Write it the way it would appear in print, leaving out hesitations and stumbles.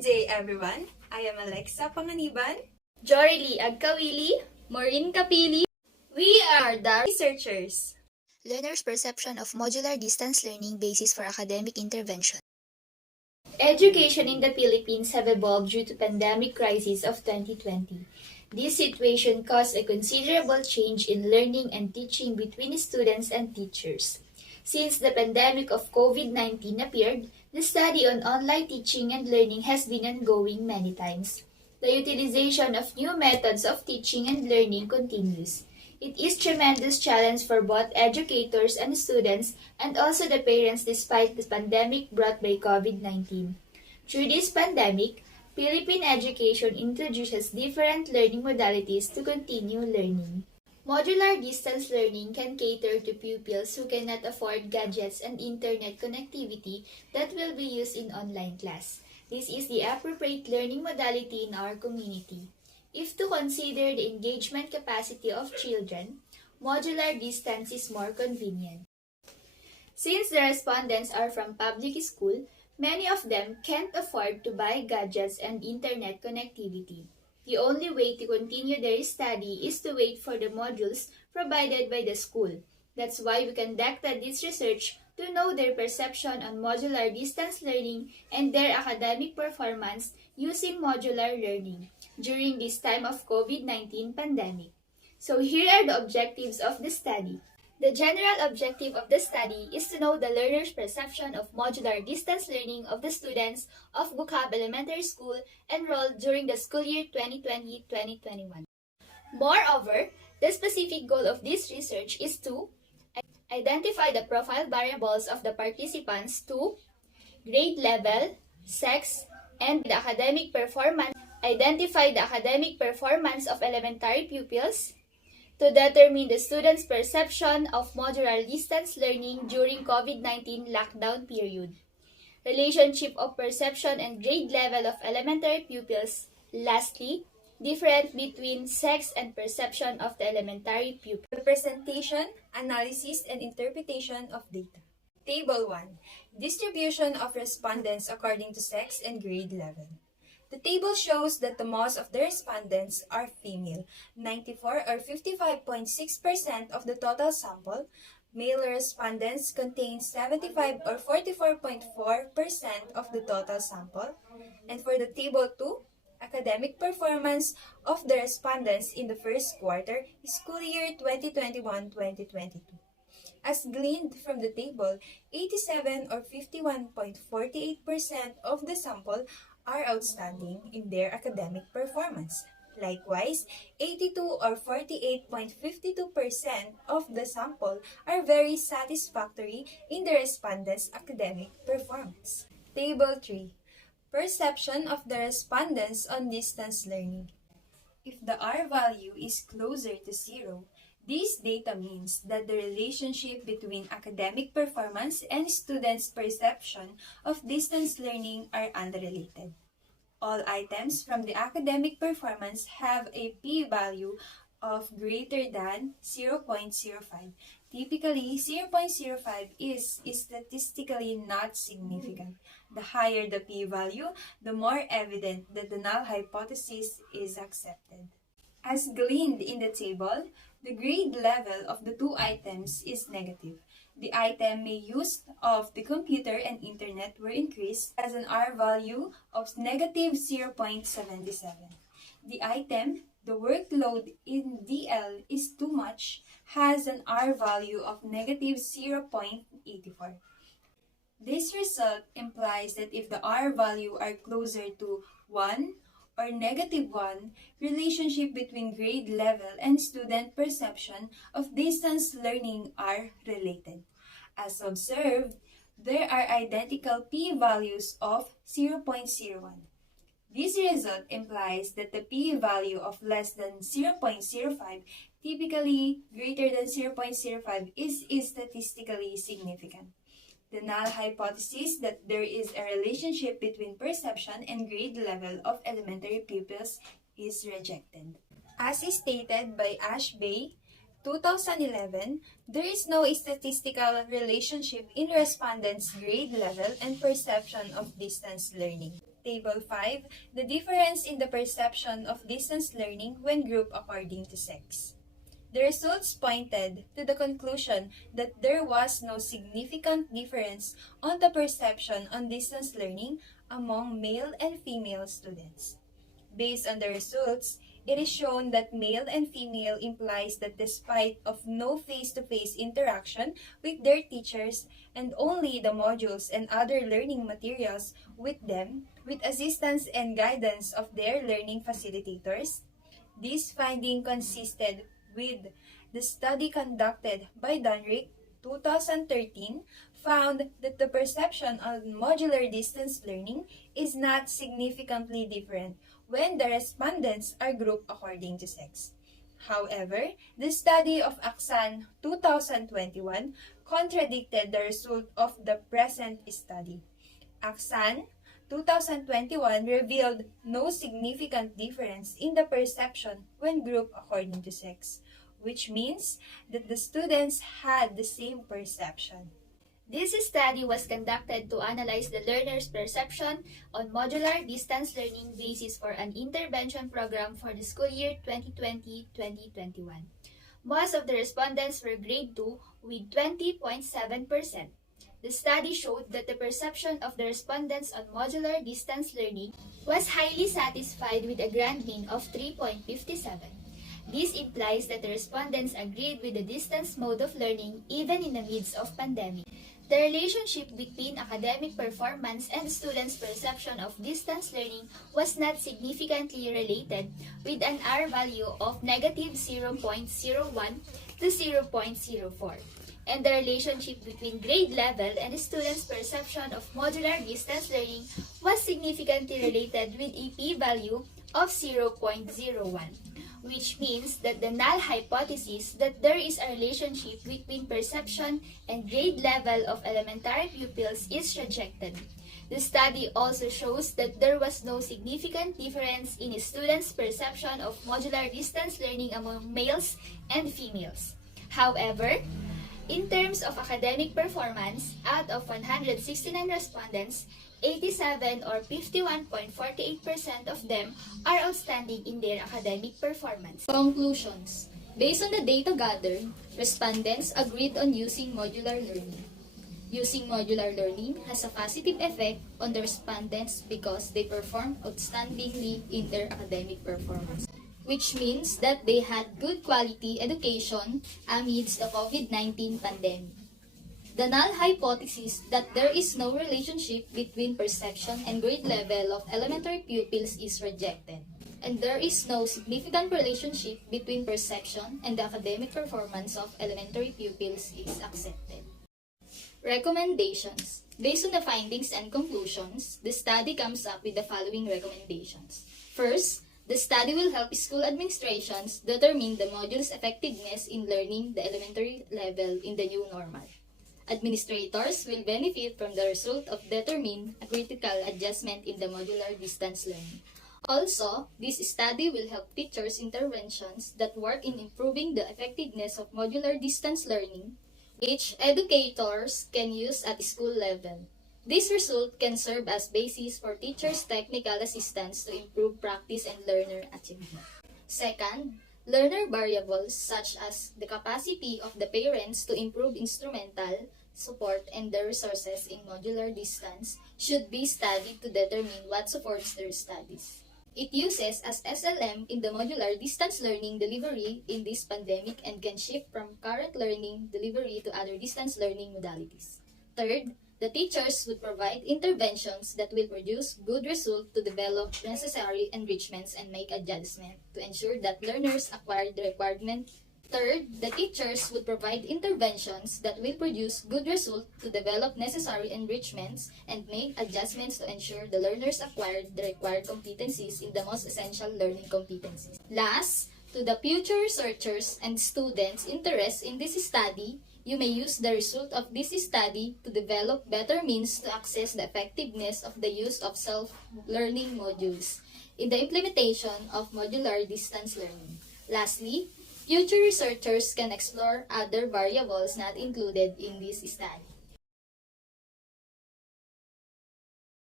Good day, everyone. I am Alexa Panganiban. Jorylee Agkawili, Maureen Kapili. We are the researchers. Learners' perception of modular distance learning basis for academic intervention. Education in the Philippines have evolved due to pandemic crisis of 2020. This situation caused a considerable change in learning and teaching between students and teachers. Since the pandemic of COVID-19 appeared, the study on online teaching and learning has been ongoing many times. The utilization of new methods of teaching and learning continues. It is a tremendous challenge for both educators and students and also the parents despite the pandemic brought by COVID-19. Through this pandemic, Philippine education introduces different learning modalities to continue learning. Modular distance learning can cater to pupils who cannot afford gadgets and internet connectivity that will be used in online class. This is the appropriate learning modality in our community. If to consider the engagement capacity of children, modular distance is more convenient. Since the respondents are from public school, many of them can't afford to buy gadgets and internet connectivity. The only way to continue their study is to wait for the modules provided by the school. That's why we conducted this research to know their perception on modular distance learning and their academic performance using modular learning during this time of COVID-19 pandemic. So here are the objectives of the study. The general objective of the study is to know the learner's perception of modular distance learning of the students of Bukhab Elementary School enrolled during the school year 2020-2021. Moreover, the specific goal of this research is to identify the profile variables of the participants to grade level, sex, and the academic performance. Identify the academic performance of elementary pupils, to determine the students' perception of modular distance learning during COVID-19 lockdown period. Relationship of perception and grade level of elementary pupils. Lastly, difference between sex and perception of the elementary pupil. Representation, analysis, and interpretation of data. Table 1. Distribution of respondents according to sex and grade level. The table shows that the most of the respondents are female, 94 or 55.6% of the total sample. Male respondents contain 75 or 44.4% of the total sample. And for the table 2, academic performance of the respondents in the first quarter, school year 2021-2022. As gleaned from the table, 87 or 51.48% of the sample are outstanding in their academic performance. Likewise, 82 or 48.52% of the sample are very satisfactory in the respondents' academic performance. Table 3. Perception of the respondents on distance learning. If the R value is closer to 0, this data means that the relationship between academic performance and students' perception of distance learning are unrelated. All items from the academic performance have a p-value of greater than 0.05. Typically, 0.05 is statistically not significant. The higher the p-value, the more evident that the null hypothesis is accepted. As gleaned in the table, the grade level of the two items is negative. The item may use of the computer and internet were increased as an R value of negative 0.77. The item, the workload in DL is too much, has an R value of negative 0.84. This result implies that if the R value are closer to 1 or negative 1, relationship between grade level and student perception of distance learning are related. As observed, there are identical p-values of 0.01. This result implies that the p-value of less than 0.05, typically greater than 0.05, is statistically significant. The null hypothesis that there is a relationship between perception and grade level of elementary pupils is rejected. As is stated by Ashbay, 2011, there is no statistical relationship in respondents' grade level and perception of distance learning. Table 5, the difference in the perception of distance learning when grouped according to sex. The results pointed to the conclusion that there was no significant difference on the perception on distance learning among male and female students. Based on the results, it is shown that male and female implies that despite of no face-to-face interaction with their teachers and only the modules and other learning materials with them, with assistance and guidance of their learning facilitators, this finding consisted with the study conducted by Dunrick 2013 found that the perception of modular distance learning is not significantly different when the respondents are grouped according to sex. However, the study of Aksan 2021 contradicted the result of the present study. Aksan 2021 revealed no significant difference in the perception when grouped according to sex, which means that the students had the same perception. This study was conducted to analyze the learner's perception on modular distance learning basis for an intervention program for the school year 2020-2021. Most of the respondents were grade 2 with 20.7%. The study showed that the perception of the respondents on modular distance learning was highly satisfied with a grand mean of 3.57. This implies that the respondents agreed with the distance mode of learning even in the midst of pandemic. The relationship between academic performance and students' perception of distance learning was not significantly related, with an R value of negative 0.01 to 0.04. And the relationship between grade level and the students' perception of modular distance learning was significantly related with a p-value of 0.01. Which means that the null hypothesis that there is a relationship between perception and grade level of elementary pupils is rejected. The study also shows that there was no significant difference in students' perception of modular distance learning among males and females. However, in terms of academic performance, out of 169 respondents, 87 or 51.48% of them are outstanding in their academic performance. Conclusions. Based on the data gathered, respondents agreed on using modular learning. Using modular learning has a positive effect on the respondents because they performed outstandingly in their academic performance, which means that they had good quality education amidst the COVID-19 pandemic. The null hypothesis that there is no relationship between perception and grade level of elementary pupils is rejected, and there is no significant relationship between perception and the academic performance of elementary pupils is accepted. Recommendations. Based on the findings and conclusions, the study comes up with the following recommendations. First, the study will help school administrations determine the module's effectiveness in learning the elementary level in the new normal. Administrators will benefit from the result of determining a critical adjustment in the modular distance learning. Also, this study will help teachers' interventions that work in improving the effectiveness of modular distance learning, which educators can use at school level. This result can serve as basis for teachers' technical assistance to improve practice and learner achievement. Second, learner variables such as the capacity of the parents to improve instrumental support and the resources in modular distance should be studied to determine what supports their studies. It uses as SLM in the modular distance learning delivery in this pandemic and can shift from current learning delivery to other distance learning modalities. Third, the teachers would provide interventions that will produce good results to develop necessary enrichments and make adjustments to ensure that learners acquire the requirement. Third, the teachers would provide interventions that will produce good results to develop necessary enrichments and make adjustments to ensure the learners acquire the required competencies in the most essential learning competencies. Last, to the future researchers and students interested in this study, you may use the result of this study to develop better means to access the effectiveness of the use of self-learning modules in the implementation of modular distance learning. Lastly, future researchers can explore other variables not included in this study.